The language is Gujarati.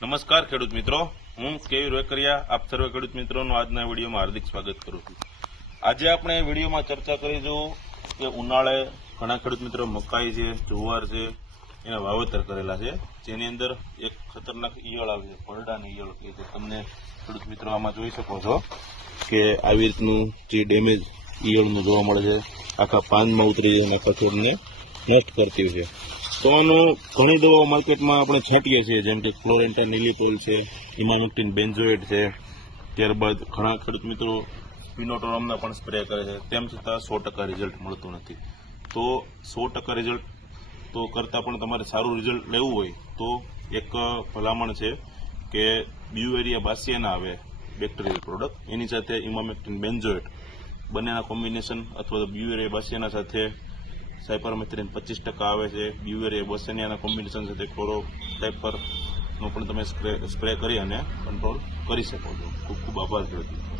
નમસ્કાર ખેડૂત મિત્રો, હું કેવી રોકરિયા આપ સર્વે ખેડૂત મિત્રોનું આજના વિડીયોમાં હાર્દિક સ્વાગત કરું છું। આજે આપણે વિડીયોમાં ચર્ચા કરીશું કે ઉનાળે ઘણા ખેડૂત મિત્રો મકાઈ છે, જુવાર છે એના વાવેતર કરેલા છે, જેની અંદર એક ખતરનાક ઈયળ આવે છે, ભરડાની ઈયળ કે જે તમને ખેડૂત મિત્રો આમાં જોઈ શકો છો કે આવી રીતનું જે ડેમેજ ઈયળનું જોવા મળે છે, આખા પાનમાં ઉતરી જાય અને આખા છોડને નષ્ટ કરતી હોય છે। તો આનું ઘણી દવાઓ માર્કેટમાં આપણે છાંટીએ છીએ, જેમ કે ક્લોરેન્ટા નિલિપ્રોલ છે, ઇમામેક્ટિન બેન્ઝોએટ છે, ત્યારબાદ ઘણા ખેડૂત મિત્રો સ્પિનોટોરમના પણ સ્પ્રે કરે છે, તેમ છતાં 100% રિઝલ્ટ મળતું નથી। તો 100% રિઝલ્ટ તો કરતાં પણ તમારે સારું રિઝલ્ટ લેવું હોય તો એક ભલામણ છે કે બ્યુવેરિયા બાસિયાના આવે બેક્ટેરિયલ પ્રોડક્ટ, એની સાથે ઇમામેક્ટિન બેન્ઝોએટ બંનેના કોમ્બિનેશન અથવા તો બ્યુવેરિયા બાસિયાના સાથે સાયપરમેથ્રિન 25% આવે છે, બ્યુવેરિયા બાસિયાના કોમ્બિનેશન સાથે ક્લોરોટાઇપરનો પણ તમે સ્પ્રે કરી અને કંટ્રોલ કરી શકો છો। ખૂબ ખૂબ આભાર ખેડૂત મિત્રો।